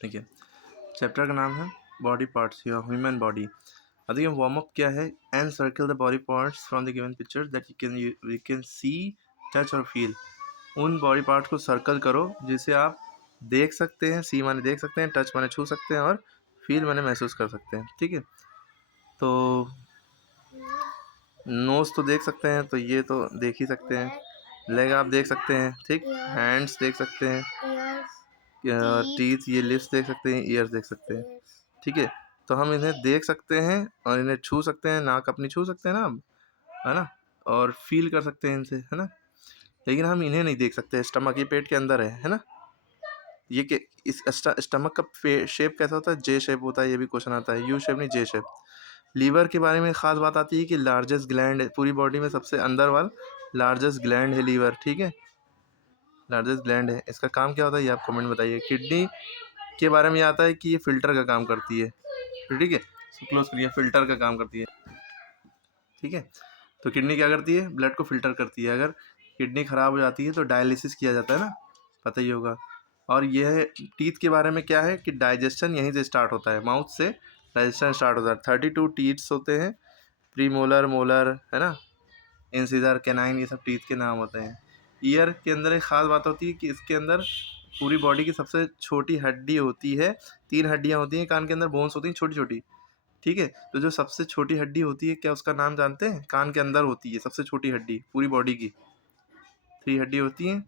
देखिए, चैप्टर का नाम है बॉडी पार्ट्स या ह्यूमन बॉडी। अब देखिए वार्म अप क्या है, and circle the body parts from the given picture that you can see, touch और फील। उन बॉडी पार्ट्स को सर्कल करो जिसे आप देख सकते हैं। सी माने देख सकते हैं, टच माने छू सकते हैं, और फील माने महसूस कर सकते हैं। ठीक है, तो नोज तो देख सकते हैं, तो ये तो देख ही सकते हैं। लेग आप देख सकते हैं, ठीक। हैंड्स देख सकते हैं, टीथ, ये लिप्स देख सकते हैं, ईयर्स देख सकते हैं। ठीक है, तो हम इन्हें देख सकते हैं और इन्हें छू सकते हैं, नाक अपनी छू सकते हैं ना अब, है ना, और फील कर सकते हैं इनसे, है ना। लेकिन हम इन्हें नहीं देख सकते। स्टमक ये पेट के अंदर है ना। ये कि इस स्टमक का शेप कैसा होता है, जे शेप होता है। ये भी क्वेश्चन आता है, यू शेप नहीं जे शेप। लीवर के बारे में खास बात आती है कि लार्जेस्ट ग्लैंड है पूरी बॉडी में, सबसे अंदर वाला लार्जेस्ट ग्लैंड है लीवर। ठीक है, लार्जेस्ट ग्लैंड है। इसका काम क्या होता है ये आप कमेंट में बताइए। किडनी के बारे में आता है कि ये फिल्टर का काम करती है। ठीक है, क्लोज करिए, फिल्टर का काम करती है। ठीक है, तो किडनी क्या करती है, ब्लड को फिल्टर करती है। अगर किडनी खराब हो जाती है तो डायलिसिस किया जाता है ना, पता ही होगा। और यह टीथ के बारे में क्या है कि डाइजेशन यहीं से स्टार्ट होता है, माउथ से डाइजेशन स्टार्ट होता है। 32 टीथ्स होते हैं, प्रीमोलर, मोलर, है ना, इंसिजर, कैनाइन, ये सब टीथ के नाम होते हैं। ईयर के अंदर एक खास बात होती है कि इसके अंदर पूरी बॉडी की सबसे छोटी हड्डी होती है। 3 हड्डियां होती हैं कान के अंदर, बोन्स होती हैं छोटी छोटी। ठीक है, तो जो सबसे छोटी हड्डी होती है, क्या उसका नाम जानते हैं? कान के अंदर होती है सबसे छोटी हड्डी पूरी बॉडी की। 3 हड्डी होती हैं,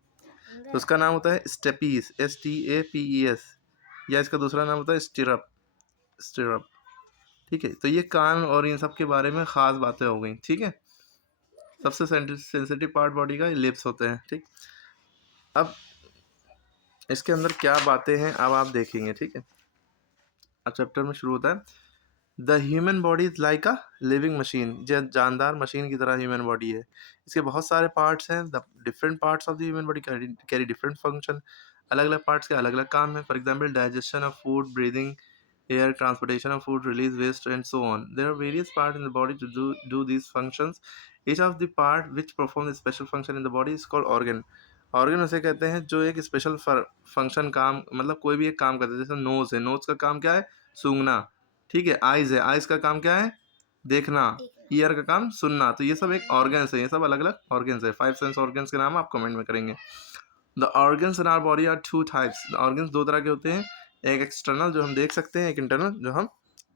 तो उसका नाम होता है स्टेपीस, STAPES, या इसका दूसरा नाम होता है स्टिरअप, स्टिरअप। ठीक है, तो ये कान और इन सब के बारे में खास बातें हो गई। ठीक है, सबसे सेंसिटिव पार्ट बॉडी का लिप्स होते हैं। ठीक, अब इसके अंदर क्या बातें हैं अब आप देखेंगे। ठीक है, अब चैप्टर में शुरू होता है, the human body is like a living machine. जानदार मशीन की तरह ह्यूमन बॉडी है। इसके बहुत सारे पार्ट्स हैं। The different parts of the human body carry different function. अलग अलग पार्ट्स के अलग अलग काम है। For example digestion of food, breathing, air, transportation of food, release waste, and so on. There are various parts in the body to do these functions. Each of the part which performs a special function in the body is called organ. Organ उसे कहते हैं जो एक special function काम, मतलब कोई भी एक काम करते हैं। जैसे नोज है, नोज का काम क्या है, सूंघना। ठीक है, आइज है, आइज का काम क्या है, देखना। ईयर का काम सुनना। तो ये सब एक ऑर्गन्स है, ये सब अलग अलग ऑर्गन्स है। 5 सेंस ऑर्गन्स के नाम आप कमेंट में करेंगे। The organs in our body are 2 types. Organs 2 तरह के होते हैं, एक एक्सटर्नल जो हम देख सकते हैं, एक इंटरनल जो हम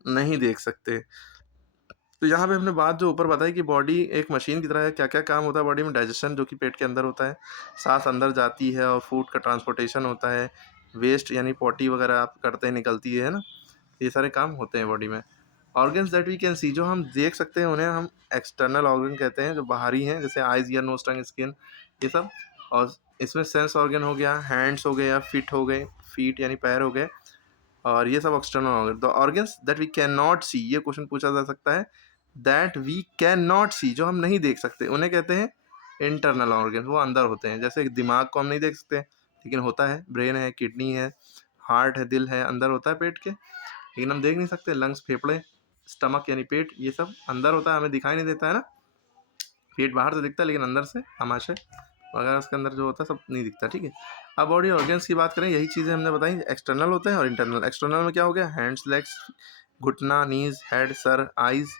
नहीं देख सकते। तो यहाँ पे हमने बात जो ऊपर बताई कि बॉडी एक मशीन की तरह है। क्या क्या काम होता है बॉडी में, डाइजेशन जो कि पेट के अंदर होता है, सांस अंदर जाती है, और फूड का ट्रांसपोर्टेशन होता है, वेस्ट यानी पोटी वगैरह आप करते हैं निकलती है ना, ये सारे काम होते हैं बॉडी में। Organs that we can see, जो हम देख सकते हैं उन्हें हम एक्सटर्नल ऑर्गन कहते हैं, जो बाहरी हैं, जैसे आइज, ईयर, नोज, टंग, स्किन, ये सब। और इसमें सेंस ऑर्गन हो गया, हैंड्स हो गए या फीट हो गए, फीट यानी पैर हो गए, और ये सब external organ. The organs that we can not see, ये क्वेश्चन पूछा जा सकता है, that we can not see, जो हम नहीं देख सकते, उन्हें कहते हैं इंटरनल ऑर्गन। वो अंदर होते हैं। जैसे दिमाग को हम नहीं देख सकते लेकिन होता है, ब्रेन है, किडनी है, हार्ट है, दिल है, अंदर होता है पेट के, लेकिन हम देख नहीं सकते। लंग्स, फेफड़े, स्टमक यानी पेट, ये सब अंदर होता है, हमें दिखाई नहीं देता है ना। पेट बाहर से दिखता है लेकिन अंदर से आमाशय वगैरह उसके अंदर जो होता है सब नहीं दिखता। ठीक है, अब बॉडी ऑर्गन्स की बात करें, यही चीज़ें हमने बताई, एक्सटर्नल होते हैं और इंटरनल। एक्सटर्नल में क्या हो गया, हैंड्स, लेग्स, घुटना, नीज, हेड, सर, आइज,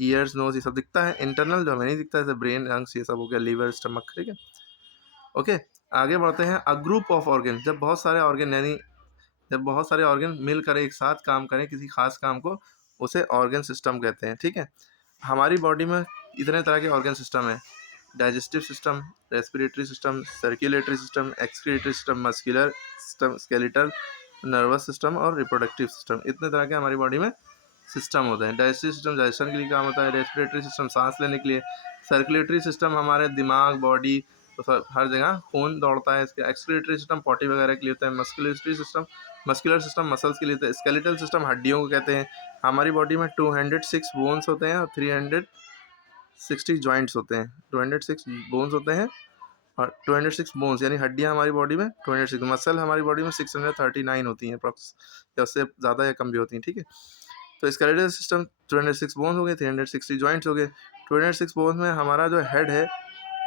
ईयर्स, नोज, ये सब दिखता है। इंटरनल जो हमें नहीं दिखता, जैसे ब्रेन, लंग्स, ये सब हो गया, लीवर, स्टमक। ठीक है, ओके, आगे बढ़ते हैं। अ ग्रुप ऑफ ऑर्गन, जब बहुत सारे ऑर्गन यानी जब बहुत सारे ऑर्गन मिलकर एक साथ काम करें किसी खास काम को, उसे ऑर्गन सिस्टम कहते हैं। ठीक है, हमारी बॉडी में इतने तरह के ऑर्गन सिस्टम है, digestive system, respiratory system, circulatory system, excretory system, muscular system, skeletal, nervous system और रिप्रोडक्टिव सिस्टम। इतने तरह के हमारी बॉडी में सिस्टम होते हैं। डाइजेस्टिव सिस्टम डाइजेशन के लिए काम होता है, रेस्पिरेटरी सिस्टम सांस लेने के लिए, सर्कुलेटरी सिस्टम हमारे दिमाग, बॉडी, तो हर जगह खून दौड़ता है इसके, एक्सक्रीटरी सिस्टम पॉटी वगैरह के लिए होता है, मस्कुलर सिस्टम मसल्स के लिए होता है, स्केलेटल सिस्टम हड्डियों को कहते हैं। हमारी बॉडी में 206 बोन्स होते हैं और 360 जॉइंट्स होते हैं। 206 बोन्स होते हैं और 206 बोन्स यानी हड्डियां हमारी बॉडी में 206। मसल हमारी बॉडी में 639 होती हैं अप्रॉक्स, या उससे ज़्यादा या कम भी होती हैं। ठीक है, तो स्केलेटल सिस्टम 206 बोन्स हो गए, 360 जॉइंट्स हो गए। 206 बोन्स में हमारा जो हेड है,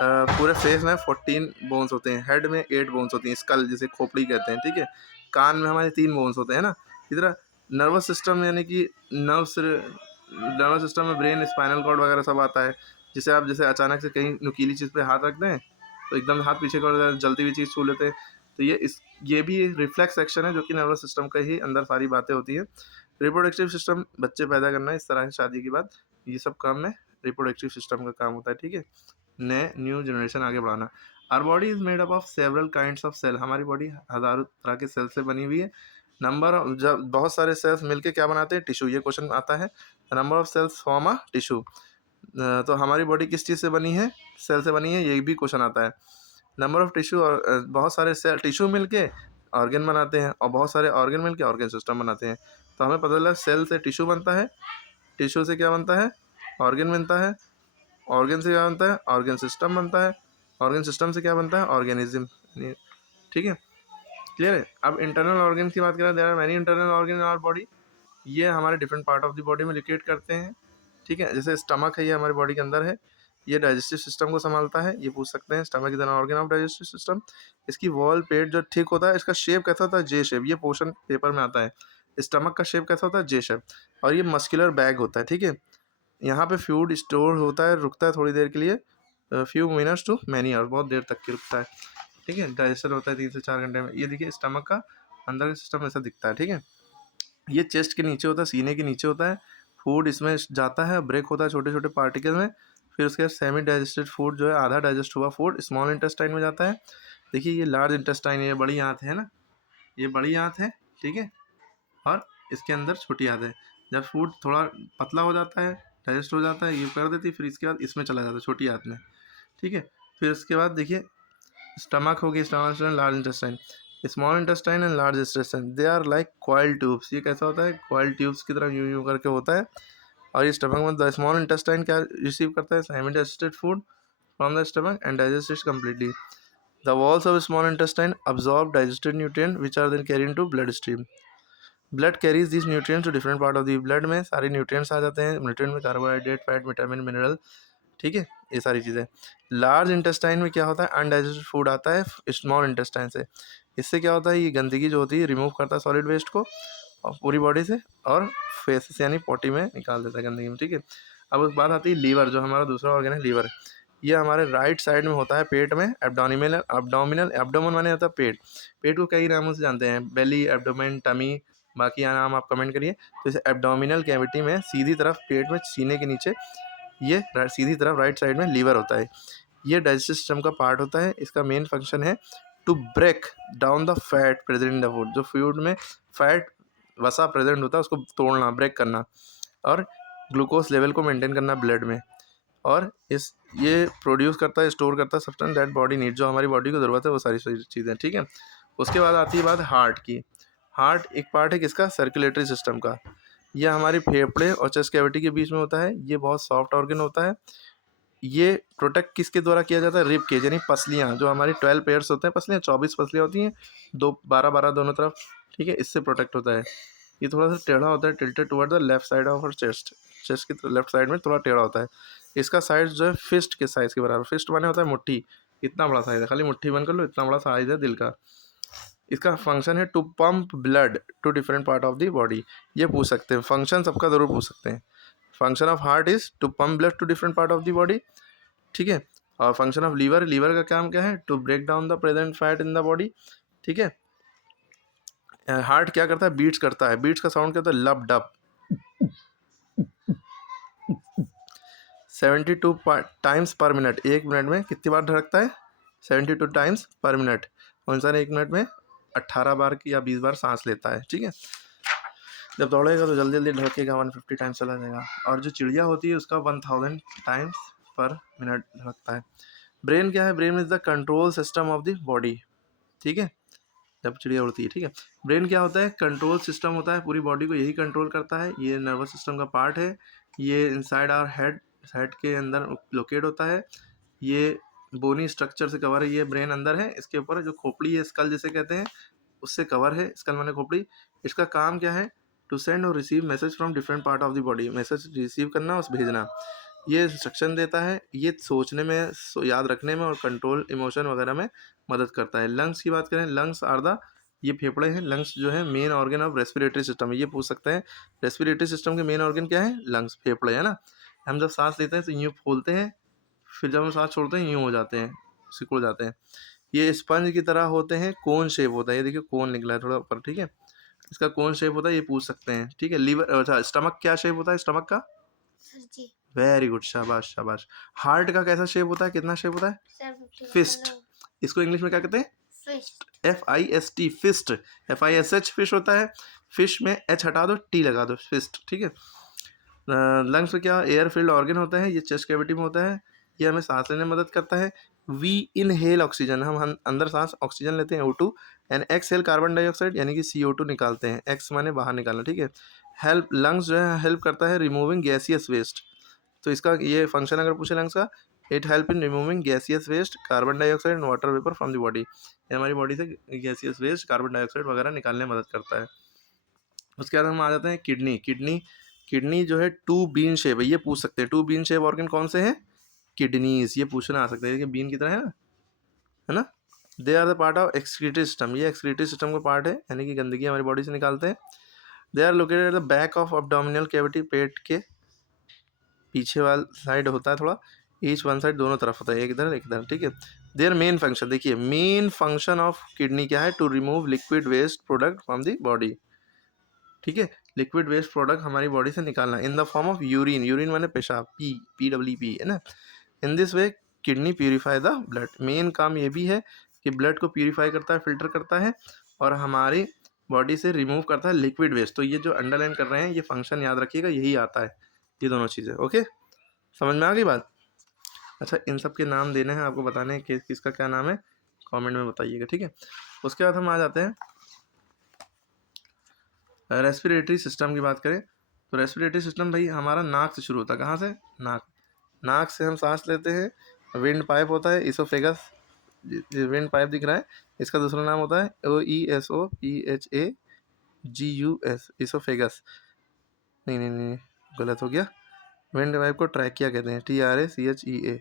पूरे फेस में 14 बोन्स होते हैं, हेड में 8 बोन्स होती हैं, स्कल जिसे खोपड़ी कहते हैं। ठीक है, कान में हमारे 3 बोन्स होते हैं ना, इसी तरह नर्वस सिस्टम यानी कि नर्वस सिस्टम में ब्रेन, स्पाइनल कॉर्ड वगैरह सब आता है, जिसे आप जैसे अचानक से कहीं नुकीली चीज़ पे हाथ रख दें तो एकदम हाथ पीछे कर जलती हुई चीज़ छू लेते हैं, तो ये भी रिफ्लेक्स एक्शन है जो कि नर्वस सिस्टम का ही अंदर सारी बातें होती हैं। रिप्रोडक्टिव सिस्टम, बच्चे पैदा करना इस तरह से शादी के बाद, ये सब काम में रिप्रोडक्टिव सिस्टम का काम होता है, ठीक है, नए न्यू जनरेशन आगे बढ़ाना। Our body is made up of several kinds of cell, हमारी बॉडी हज़ारों तरह के सेल से बनी हुई है। जब बहुत सारे सेल्स मिलके क्या बनाते हैं, टिश्यू, ये क्वेश्चन आता है, number of cells form a tissue. तो हमारी बॉडी किस चीज़ से बनी है, सेल से बनी है, ये भी क्वेश्चन आता है। नंबर ऑफ टिश्यू, और बहुत सारे सेल टिश्यू मिलके ऑर्गन बनाते हैं, और बहुत सारे ऑर्गन मिलके ऑर्गन सिस्टम बनाते हैं। तो हमें पता चला सेल से टिश्यू बनता है, टिश्यू से क्या बनता है, ऑर्गन बनता है, ऑर्गन से क्या बनता है, ऑर्गन सिस्टम बनता है, ऑर्गन सिस्टम से क्या बनता है, ऑर्गेनिज्म, ठीक है, क्लियर है। अब इंटरनल ऑर्गन की बात करें, there are many internal organ in our body, ये हमारे different part of the body में लोकेट करते हैं, ठीक है। जैसे स्टमक है, ये हमारी बॉडी के अंदर है, ये डाइजेस्टिव सिस्टम को संभालता है, ये पूछ सकते हैं, stomach is an organ of digestive system. इसकी वॉल, पेट जो ठीक होता है, इसका शेप कैसा होता है, जे शेप, ये पोर्शन पेपर में आता है। स्टमक का शेप कैसा होता है, जे शेप, और ये मस्कुलर बैग होता है, ठीक है। यहाँ पे फूड स्टोर होता है, रुकता है थोड़ी देर के लिए, few minutes to many hours, बहुत देर तक के रुकता है, ठीक है। डाइजेशन होता है 3 से 4 घंटे में। ये देखिए स्टमक का अंदर का सिस्टम ऐसा दिखता है, ठीक है। ये चेस्ट के नीचे होता है, सीने के नीचे होता है, फूड इसमें जाता है, ब्रेक होता है छोटे छोटे पार्टिकल में, फिर उसके बाद सेमी डाइजेस्टेड फूड जो है, आधा डाइजेस्ट हुआ फूड स्मॉल इंटेस्टाइन में जाता है। देखिए ये लार्ज इंटेस्टाइन, ये बड़ी आंत है ना, ये बड़ी आंत है, ठीक है, और इसके अंदर छोटी आंत है। जब फूड थोड़ा पतला हो जाता है, डाइजेस्ट हो जाता है, ये कर देती है, फिर इसके बाद इसमें चला जाता है, छोटी आंत में, ठीक है। फिर उसके बाद देखिए स्टमक होगी, stomach, large intestine, small intestine and large intestine, they are like coil tubes, ये कैसा होता है, कॉइल ट्यूब्स की तरह यूं यूं करके होता है। और ये स्टमक में द स्मॉल इंटेस्टाइन क्या रिसीव करता है, semi digested food from the stomach and digest it completely. The walls of small intestine absorb digested nutrient which are then carried into blood stream. Blood carries this nutrients to different part of the blood में सारे nutrients आ जाते हैं, nutrient में carbohydrate, fat, vitamin, mineral, ठीक है, ये सारी चीज़ें। लार्ज इंटेस्टाइन में क्या होता है, अनडाइजेस्टेड फूड आता है स्मॉल इंटेस्टाइन से। इससे क्या होता है, ये गंदगी जो होती है रिमूव करता है सॉलिड वेस्ट को और पूरी बॉडी से, और फेसेस यानी पॉटी में निकाल देता है गंदगी में, ठीक है। अब उस बात आती है लीवर, जो हमारा दूसरा ऑर्गन है लीवर, ये हमारे राइट साइड में होता है, पेट में, एब्डोमेन माने होता है पेट। पेट को कई नामों से जानते हैं, बेली, एब्डोमेन, टमी, बाकी नाम आप कमेंट करिए। तो इस एब्डोमिनल कैविटी में सीधी तरफ पेट में सीने के नीचे ये सीधी तरफ राइट साइड में लीवर होता है। ये डाइजेस्टिव सिस्टम का पार्ट होता है। इसका मेन फंक्शन है to break down the fat present in the food, जो फूड में फैट वसा प्रेजेंट होता है उसको तोड़ना, ब्रेक करना, और ग्लूकोज लेवल को मेंटेन करना ब्लड में, और ये प्रोड्यूस करता है, स्टोर करता है सब्सटेंस दैट बॉडी नीड, जो हमारी बॉडी को ज़रूरत है वो सारी चीज़ें, ठीक है। उसके बाद आती है बात हार्ट की। हार्ट एक पार्ट है किसका, सर्कुलेटरी सिस्टम का। यह हमारी फेफड़े और चेस्ट कैविटी के बीच में होता है। ये बहुत सॉफ्ट ऑर्गन होता है। ये प्रोटेक्ट किसके द्वारा किया जाता है, रिब केज यानी पसलियाँ, जो हमारी 12 पेयर्स होते हैं पसलियाँ, 24 पसलियाँ होती हैं, 12 दोनों तरफ, ठीक है, इससे प्रोटेक्ट होता है। ये थोड़ा सा टेढ़ा होता है, tilted toward the left side of और चेस्ट की लेफ्ट साइड में थोड़ा टेढ़ा होता है। इसका साइज जो है फिस्ट के साइज़ के बराबर, फिस्ट माने होता है मुट्ठी, इतना बड़ा साइज़ है, खाली मुट्ठी बंद कर लो, इतना बड़ा साइज़ है दिल का। इसका फंक्शन है to pump blood to different part of the body. ये पूछ सकते हैं, फंक्शन सबका ज़रूर पूछ सकते हैं। Function of heart is to pump blood to different part of the body, ठीक है। और फंक्शन ऑफ लीवर का काम क्या है, to break down the present fat in the body, ठीक है। हार्ट क्या करता है, बीट्स करता है। बीट्स का साउंड क्या होता है, लब डब। 72 टाइम्स पर मिनट, एक मिनट में कितनी बार धड़कता है, 72 टाइम्स पर मिनट। और इंसान एक मिनट में 18 बार की या 20 बार सांस लेता है, ठीक है। जब दौड़ेगा तो जल्दी जल्दी धड़केगा, 150 टाइम्स चला जाएगा। और जो चिड़िया होती है उसका 1000 टाइम्स पर मिनट धड़कता है। ब्रेन क्या है, brain is the control system of the body, ठीक है, जब चिड़िया उड़ती है, ठीक है। ब्रेन क्या होता है, कंट्रोल सिस्टम होता है, पूरी बॉडी को यही कंट्रोल करता है। ये नर्वस सिस्टम का पार्ट है। ये इनसाइड आवर हेड के अंदर लोकेट होता है। ये बोनी स्ट्रक्चर से कवर है, ये ब्रेन अंदर है। इसके ऊपर जो खोपड़ी है, स्कल जिसे कहते हैं, उससे कवर है, स्कल माने खोपड़ी। इसका काम क्या है, टू सेंड और receive message from different part of the body, message receive करना और भेजना। ये इंस्ट्रक्शन देता है, ये सोचने में, याद रखने में और कंट्रोल इमोशन वगैरह में मदद करता है। लंग्स की बात करें, लंग्स आर द ये फेफड़े हैं। लंग्स जो है main organ of respiratory system है, ये पूछ सकते हैं रेस्पिरेटरी सिस्टम के मेन ऑर्गन क्या है, लंग्स, फेफड़े, है ना। हम जब सांस लेते हैं तो यूँ फूलते हैं, फिर जब हम सांस छोड़ते हैं यूँ हो जाते हैं, सिकुड़ जाते हैं। ये स्पंज की तरह होते हैं, कोन शेप होता है, ये देखिए कोन निकला है थोड़ा ऊपर, ठीक है, इसका कौन शेप होता है ये पूछ सकते हैं, ठीक है। लीवर, अच्छा स्टमक क्या शेप होता है स्टमक का, वेरी गुड, शाबाश शाबाश। हार्ट का कैसा शेप होता है, कितना शेप होता है, फिस्ट, इसको इंग्लिश में क्या कहते हैं, FIST, फिस्ट, FISH फिश होता है, फिश में H हटा दो, T लगा दो, फिस्ट, ठीक है। लंग्स में क्या एयर फिल्ड ऑर्गन होता है, ये चेस्ट कैविटी में होता है, ये हमें सांस लेने में मदद करता है। वी इनहेल ऑक्सीजन, हम अंदर सांस ऑक्सीजन लेते हैं O2, and exhale carbon dioxide यानी कि CO2 निकालते हैं, एक्स माने बाहर निकालना, ठीक है। हेल्प, लंग्स जो है हेल्प करता है रिमूविंग गैसियस वेस्ट, तो इसका ये फंक्शन अगर पूछे लंग्स का, it help in removing gaseous waste, carbon dioxide and water vapour from the body, ये हमारी बॉडी से गैसियस वेस्ट, कार्बन डाइऑक्साइड वगैरह निकालने में मदद करता है। उसके बाद हम आ जाते हैं किडनी। किडनी जो है टू बीन शेप है, ये पूछ सकते हैं टू बीन शेप ऑर्गन कौन से हैं, किडनीज, ये पूछना आ सकता है कि बीन की तरह है ना। They are the part of excretory system, ये एक्सक्रीटरी सिस्टम का पार्ट है, यानी कि गंदगी हमारी बॉडी से निकालते हैं। They are located at the back of abdominal cavity, पेट के पीछे वाला साइड होता है थोड़ा, ईच वन साइड, दोनों तरफ होता है, एक इधर एक इधर, ठीक है। देयर मेन फंक्शन, देखिए मेन फंक्शन ऑफ किडनी क्या है, to remove liquid waste product from the body, ठीक है। लिक्विड वेस्ट प्रोडक्ट हमारी बॉडी से निकालना in the form of urine, urine माने पेशाब, PWP, है ना। In this way kidney purify the blood, main काम ये भी है कि ब्लड को प्यूरिफाई करता है, फिल्टर करता है, और हमारी बॉडी से रिमूव करता है लिक्विड वेस्ट। तो ये जो अंडरलाइन कर रहे हैं ये फंक्शन याद रखिएगा, यही आता है, ये दोनों चीज़ें, ओके, समझ में आ गई बात। अच्छा, इन सब के नाम देने हैं आपको, बताने हैं कि किसका क्या नाम है, कमेंट में बताइएगा, ठीक है। उसके बाद हम आ जाते हैं रेस्पिरेटरी सिस्टम की बात करें तो रेस्पिरेटरी सिस्टम भाई हमारा नाक से शुरू होता है, कहाँ से, नाक से हम सांस लेते हैं। विंड पाइप होता है, इसोफेगस, विंड पाइप दिख रहा है, इसका दूसरा नाम होता है OESOPHAGUS, इसोफेगस, नहीं गलत हो गया, विंड पाइप को ट्रैकिया कहते हैं, TRACHEA,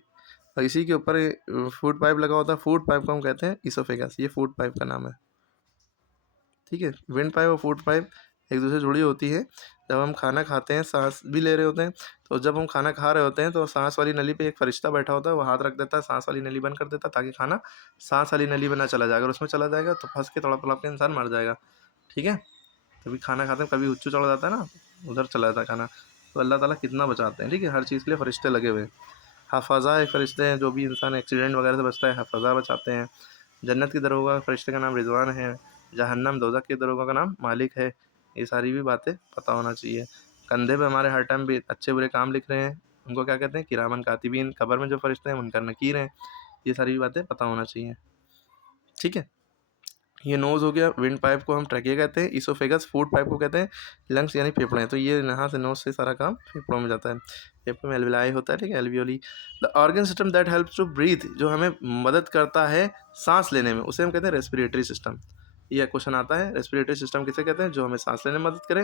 और इसी के ऊपर फूड पाइप लगा होता है, फूड पाइप को हम कहते हैं इसोफेगस, ये फूड पाइप का नाम है, ठीक है। विंड पाइप और फूड पाइप एक दूसरे से जुड़ी होती है। जब हम खाना खाते हैं, सांस भी ले रहे होते हैं, तो जब हम खाना खा रहे होते हैं तो सांस वाली नली पे एक फरिश्ता बैठा होता है, वो हाथ रख देता है, सांस वाली नली बंद कर देता है, ताकि खाना सांस वाली नली में ना चला जाएगा, और उसमें चला जाएगा तो फंस के तड़प तड़प के इंसान मर जाएगा, ठीक है। तभी खाना खाते हैं, कभी हुच्चू चढ़ जाता है ना, उधर चला जाता है खाना, तो अल्लाह ताला कितना बचाते हैं, ठीक है। हर चीज़ के लिए फरिश्ते लगे हुए हैं। हफ़ज़ा एक फरिश्ते हैं, जो भी इंसान एक्सीडेंट वगैरह से बचता है, हफ़ज़ा बचाते हैं। जन्नत की दरोगा फरिश्ते का नाम रिजवान है, जहन्नम दोज़ख के दरोगा का नाम मालिक है। ये सारी भी बातें पता होना चाहिए। कंधे पे हमारे हर टाइम भी अच्छे बुरे काम लिख रहे हैं, उनको क्या कहते हैं, किरामन कातिबीन। कब्र में जो फरिश्ते हैं उनका नकीर हैं। ये सारी भी बातें पता होना चाहिए, ठीक है। ये नोज़ हो गया, विंड पाइप को हम ट्रैकिया कहते हैं, इसोफेगस फूड पाइप को कहते हैं, लंग्स यानी फेफड़े, तो ये यहाँ से नोज़ से सारा काम फेफड़ों में जाता है। फेफड़े में एल्विलाई होता है, ठीक है, alveoli. The organ system that helps to breathe, जो हमें मदद करता है सांस लेने में, उसे हम कहते हैं रेस्पिरेटरी सिस्टम। ये क्वेश्चन आता है, रेस्पिरेटरी सिस्टम किसे कहते हैं, जो हमें सांस लेने में मदद करे।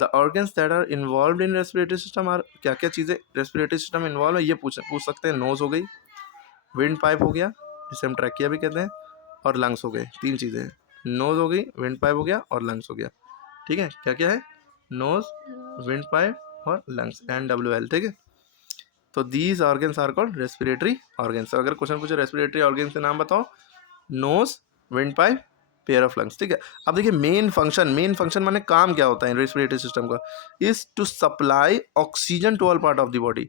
The organs that are involve in respiratory system are, क्या क्या चीज़ें रेस्पिरेटरी सिस्टम में इन्वॉल्व है ये पूछ सकते हैं। नोज़ हो गई, विंड पाइप हो गया जिसे हम ट्रैकिया भी कहते हैं, और लंग्स हो गए, तीन चीज़ें हैं। नोज़ हो गई, विंड पाइप हो गया, और लंग्स हो गया, ठीक है। क्या क्या है, नोज़, विंड पाइप और लंग्स, NWL, ठीक है। तो these organs are called respiratory organs. अगर क्वेश्चन पूछे रेस्पिरेटरी ऑर्गन्स के नाम बताओ, nose, windpipe, pair of lungs, ठीक है। अब देखिए मेन फंक्शन माने काम क्या होता है रेस्पिरेटरी सिस्टम का, is to supply oxygen to all part of the body.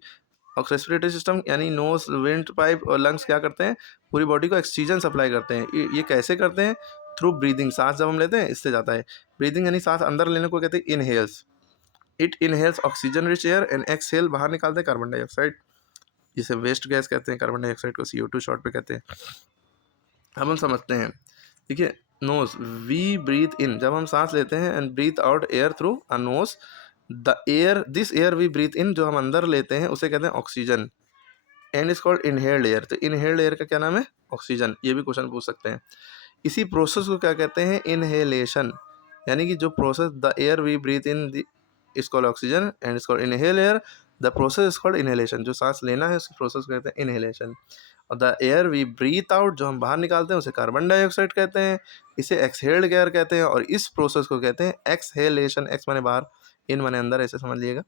और रेस्पिरेटरी सिस्टम यानी नोज, विंड पाइप और लंग्स क्या करते हैं, पूरी बॉडी को ऑक्सीजन सप्लाई करते हैं। ये कैसे करते हैं, थ्रू ब्रीदिंग, सांस जब हम लेते हैं इससे जाता है। ब्रीदिंग यानी सांस अंदर लेने को कहते हैं inhales, it inhales oxygen rich air, and exhale बाहर निकालते हैं कार्बन डाइऑक्साइड, जिसे वेस्ट गैस कहते हैं, कार्बन डाइऑक्साइड को CO2 शॉर्ट पे कहते हैं। अब हम समझते हैं, देखिए नोज, वी ब्रीथ इन, जब हम सांस लेते हैं, and breathe out air through a nose, the air, this air we breathe in, जो हम अंदर लेते हैं उसे कहते हैं oxygen, and is called inhaled air. तो इनहेल्ड एयर का क्या नाम है, ऑक्सीजन। ये भी क्वेश्चन पूछ सकते हैं। इसी प्रोसेस को क्या कहते हैं, इनहेलेशन, यानी कि जो process, the air we breathe in is called oxygen and is called inhale air, the process is called inhalation. जो सांस लेना है उसकी प्रोसेस को कहते हैं इनहेलेशन। और the air we breathe out, जो हम बाहर निकालते हैं उसे कार्बन डाइऑक्साइड कहते हैं, इसे एक्सहेल्ड एयर कहते हैं, और इस प्रोसेस को कहते हैं एक्सहेलेशन। एक्स माने बाहर, इन माने अंदर, ऐसे समझ लीजिएगा।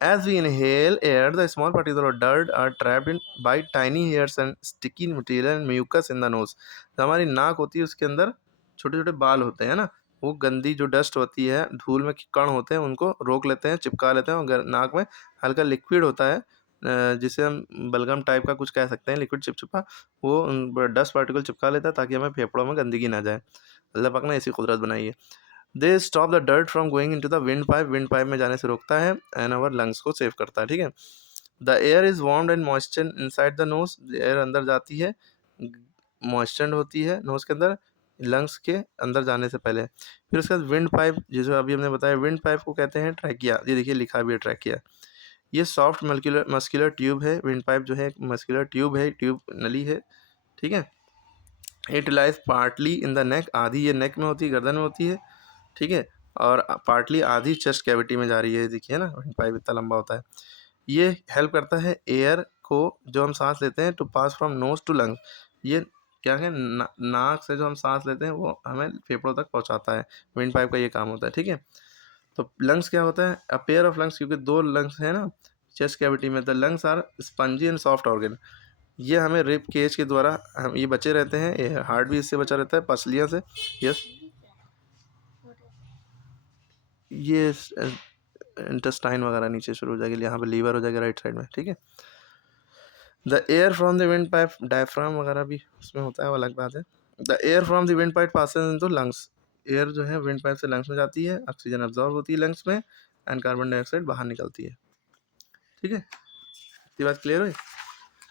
As we inhale air, the small particles of dirt are trapped in by tiny hairs and sticky material and mucus in the nose. जो हमारी नाक होती है उसके अंदर छोटे छोटे बाल होते हैं ना, वो गंदी जो डस्ट होती है, धूल में कण होते हैं, उनको रोक लेते हैं, चिपका लेते हैं, और नाक में हल्का लिक्विड होता है, जिसे हम बलगम टाइप का कुछ कह सकते हैं, लिक्विड चिपचिपा, वो डस्ट पार्टिकल चिपका लेता है ताकि हमें फेफड़ों में गंदगी ना जाए। अल्लाह पाक ने ऐसी कुदरत बनाई है। They stop the dirt from going into the wind pipe, wind pipe में जाने से रोकता है, एंड आवर लंग्स को सेव करता है। ठीक है। The air is warm and moisture inside the nose, air अंदर जाती है, मॉइस्चर होती है नोज के अंदर, लंग्स के अंदर जाने से पहले। फिर उसके बाद विंड पाइप, जिसे अभी हमने बताया, विंड पाइप को कहते हैं ट्रैकिया। ये देखिए लिखा भी है ट्रैकिया। ये सॉफ्ट मस्कुलर ट्यूब है, विंड पाइप जो है एक मस्कुलर ट्यूब है, ट्यूब नली है। ठीक है। It lies partly in the neck, आधी ये नेक में होती है, गर्दन में होती है। ठीक है। और पार्टली आधी चेस्ट कैविटी में जा रही है, देखिए ना, पाइप इतना लंबा होता है। ये हेल्प करता है एयर को, जो हम सांस लेते हैं, to pass from nose to lungs. ये क्या है, नाक से जो हम सांस लेते हैं वो हमें फेफड़ों तक पहुंचाता है, विंड पाइप का ये काम होता है। ठीक है। तो लंग्स क्या होता है, अ पेयर ऑफ लंग्स, क्योंकि दो लंग्स हैं ना चेस्ट कैविटी में। The lungs are spongy and soft organ. ये हमें रिब केज के द्वारा हम ये बचे रहते हैं, ये हार्ट भी इससे बचा रहता है, पसलियाँ से। यस, ये इंटेस्टाइन वगैरह नीचे शुरू हो जाएगी, यहाँ पे लीवर हो जाएगा राइट साइड में। ठीक है। The air from the windpipe, diaphragm वगैरह भी उसमें होता है, वो अलग बात है। The air from the windpipe passes into lungs, air जो है विंड पाइप से लंग्स में जाती है, ऑक्सीजन अब्जॉर्ब होती है लंग्स में, एंड कार्बन डाइऑक्साइड बाहर निकलती है। ठीक है। ये बात क्लियर हुई।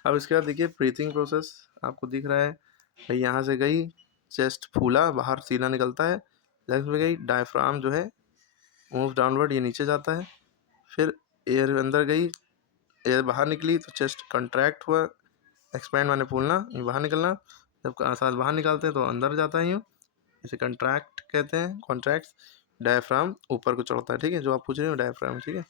अब इसके बाद देखिए ब्रीथिंग प्रोसेस आपको दिख रहा है भाई, यहाँ से गई, चेस्ट फूला, बाहर सीना निकलता है, लंग्स में गई, डायफ्राम जो है मूव डाउनवर्ड, ये नीचे जाता है, फिर एयर अंदर गई, एयर बाहर निकली तो चेस्ट कंट्रैक्ट हुआ, एक्सपैंड माने फूलना, ये बाहर निकलना, जब सांस बाहर निकालते हैं तो अंदर जाता है यूँ, इसे कंट्रैक्ट कहते हैं, कॉन्ट्रैक्ट्स। डायफ्राम ऊपर को चढ़ता है। ठीक है, जो आप पूछ रहे हो डायफ्राम। ठीक है।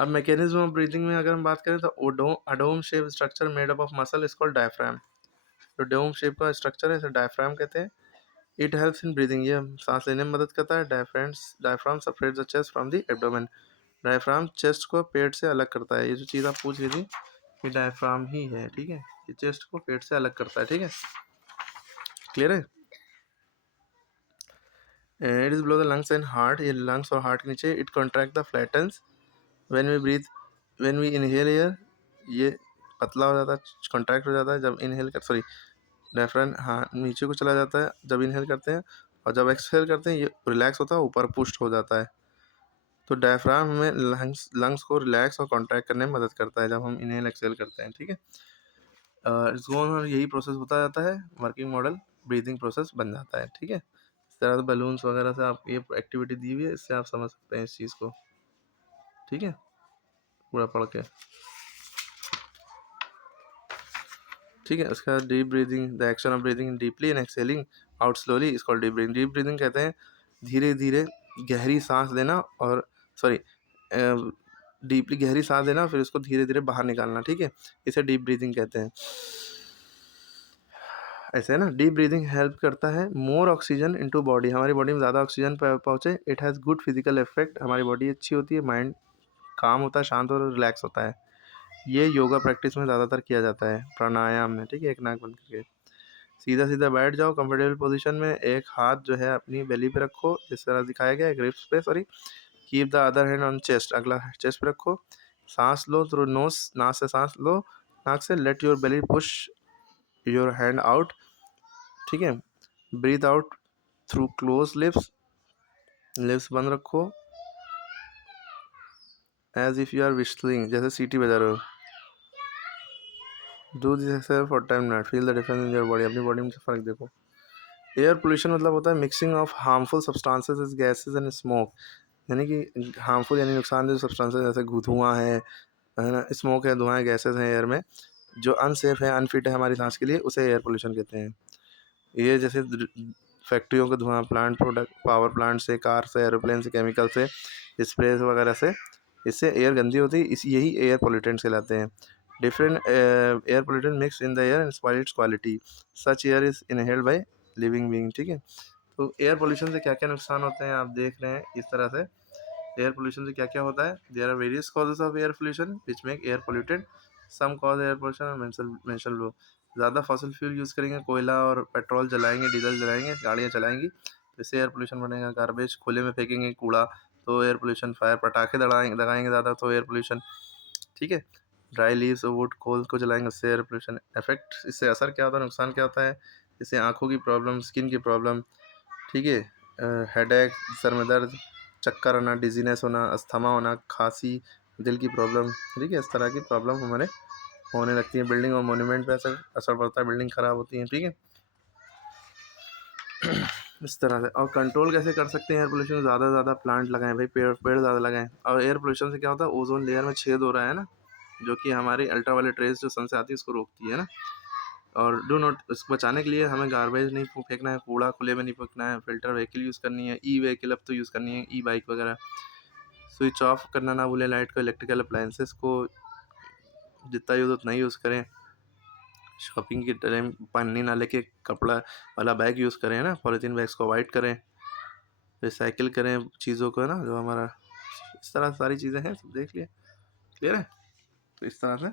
अब मैकेनिज्म ऑफ ब्रीथिंग में अगर हम बात करें तो dome shape structure made up of muscle is called diaphragm. जो डोम शेप का स्ट्रक्चर है इसे डायफ्राम कहते हैं। इट हेल्प्स इन ब्रीदिंग, ये सांस लेने में मदद करता है। Diaphragm separate the chest from the abdomen, diaphragm chest को पेट से अलग करता है। ये जो चीज़ आप पूछ रही थी ये डायफ्राम ही है। ठीक है, ये चेस्ट को पेट से अलग करता है। ठीक है, क्लियर है। It is below the lungs and heart, ये लंग्स और हार्ट के नीचे। It contract the flattens when we breathe, when we inhale air, ये पतला हो जाता है, कॉन्ट्रैक्ट हो जाता है जब इनहेल कर, सॉरी, डायफ्राम हाँ नीचे को चला जाता है जब इनहेल करते हैं, और जब एक्सहेल करते हैं ये रिलैक्स होता है, ऊपर पुश्ड हो जाता है। तो डायफ्राम में लंग्स को रिलैक्स और कॉन्ट्रैक्ट करने में मदद करता है जब हम इनहेल एक्सहेल करते हैं। ठीक है। यही प्रोसेस होता जाता है, वर्किंग मॉडल ब्रीदिंग प्रोसेस बन जाता है। ठीक है। इस तरह से बलून्स वगैरह से आप ये एक्टिविटी दी हुई है, इससे आप समझ सकते हैं इस चीज़ को। ठीक है, पूरा पढ़ के। ठीक है। उसके बाद deep breathing, the action of breathing deeply and exhaling out slowly is called deep breathing. Deep breathing कहते हैं धीरे धीरे गहरी सांस लेना, और सॉरी डीपली गहरी सांस लेना, फिर उसको धीरे धीरे बाहर निकालना। ठीक है, इसे डीप ब्रीदिंग कहते हैं। ऐसे है ना। डीप ब्रीदिंग हेल्प करता है मोर ऑक्सीजन इनटू बॉडी, हमारी बॉडी में ज़्यादा ऑक्सीजन पहुँचे। It has good physical effect, हमारी बॉडी अच्छी होती है, माइंड काम होता है, शांत और रिलैक्स होता है। ये योगा प्रैक्टिस में ज़्यादातर किया जाता है, प्राणायाम में। ठीक है, एक नाक बंद करके सीधा सीधा बैठ जाओ कंफर्टेबल पोजीशन में, एक हाथ जो है अपनी बेली पे रखो जिस तरह दिखाया गया है, ग्रिप्स पे, sorry. Keep the other hand on chest, अगला चेस्ट पे रखो। सांस लो थ्रू नोज, नाक से सांस लो, नाक से। Let your belly push your hand out. ठीक है। Breathe out through close lips, lips बंद रखो। As if you are whistling, जैसे सीटी बजा रहे हो। Do this exercise for 10 minute, feel the difference in your body, अपनी बॉडी में फर्क देखो। एयर पोल्यूशन मतलब होता है mixing of harmful substances gases and smoke, यानी कि हार्मफुल यानी नुकसानदेह सब्सटेंसेस जैसे धुआं है ना, स्मोक है, धुआं, गैसेस हैं एयर में जो अनसेफ है, अनफिट है हमारी सांस के लिए, उसे एयर पोल्यूशन कहते हैं। ये जैसे फैक्ट्रियों का धुआं, प्लांट प्रोडक्ट, पावर प्लांट से, कार से, एरोप्लेन से, केमिकल से, स्प्रे वगैरह से, इससे एयर गंदी होती है, यही एयर पोल्यूटेंट्स कहलाते हैं। Different air pollutant mix in the air and spoil its quality. Such air is inhaled by living being. ठीक है, तो एयर पोल्यूशन से क्या क्या नुकसान होते हैं आप देख रहे हैं इस तरह से। एयर पोल्यूशन से क्या क्या होता है, there are various causes of air pollution which make air polluted. Some cause air pollution mention लो। ज़्यादा फॉसिल फ्यूल यूज़ करेंगे, कोयला और पेट्रोल जलाएंगे, डीजल जलाएंगे, गाड़ियाँ चलाएंगी, तो इससे एयर पोल्यूशन बनेगा। गार्बेज खुले में फेंकेंगे कूड़ा तो एयर पोल्यूशन। फायर पटाखे लगाएंगे ज़्यादा तो एयर पोल्यूशन। ठीक है, ड्राई लीव्स वुड कोल को जलाएंगे, उससे एयर पोल्यूशन। इफेक्ट, इससे असर क्या होता है, नुकसान क्या होता है, इससे आँखों की प्रॉब्लम, स्किन की प्रॉब्लम, ठीक है, हेडेक, सर में दर्द, चक्कर आना, डिजीनेस होना, अस्थमा होना, खांसी, दिल की प्रॉब्लम, ठीक है, इस तरह की प्रॉब्लम हमारे होने लगती है। बिल्डिंग और मोन्यूमेंट पे असर पड़ता है, बिल्डिंग ख़राब होती है। ठीक है, इस तरह से। और कंट्रोल कैसे कर सकते हैं एयर पोल्यूशन, ज़्यादा से ज़्यादा प्लांट लगाएं भाई, पेड़ ज़्यादा लगाएं। और एयर पोल्यूशन से क्या होता है, ओजोन लेयर में छेद हो रहा है ना, जो कि हमारी अल्ट्रावायलेट रेज जो सन से आती है उसको रोकती है ना। और डू नॉट, इसको बचाने के लिए हमें गार्बेज नहीं फेंकना है, कूड़ा खुले में नहीं फेंकना है, फिल्टर व्हीकल यूज़ करनी है, ई व्हीकल अब तो यूज़ करनी है, ई बाइक वगैरह। स्विच ऑफ करना ना भूलें लाइट को, इलेक्ट्रिकल अप्लायंसेस को जितना यूज़ उतना ही यूज़ करें। शॉपिंग के टाइम पन्नी ना लेके कपड़ा वाला बैग यूज़ करें ना, पॉलीथीन बैग्स को अवॉइड करें, रिसाइकिल करें चीज़ों को ना, जो हमारा, इस तरह सारी चीज़ें हैं, सब देख लिए, क्लियर है। तो इस तरह से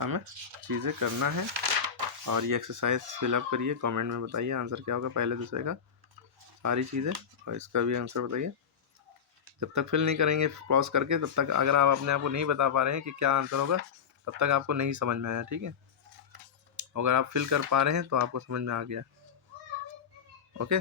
हमें चीज़ें करना है। और ये एक्सरसाइज फिलअप करिए, कमेंट में बताइए आंसर क्या होगा पहले दूसरे का, सारी चीज़ें, और इसका भी आंसर बताइए। जब तक फिल नहीं करेंगे पॉज करके, तब तक अगर आप अपने आप को नहीं बता पा रहे हैं कि क्या आंसर होगा, तब तक आपको नहीं समझ में आया। ठीक है, अगर आप फिल कर पा रहे हैं तो आपको समझ में आ गया। ओके।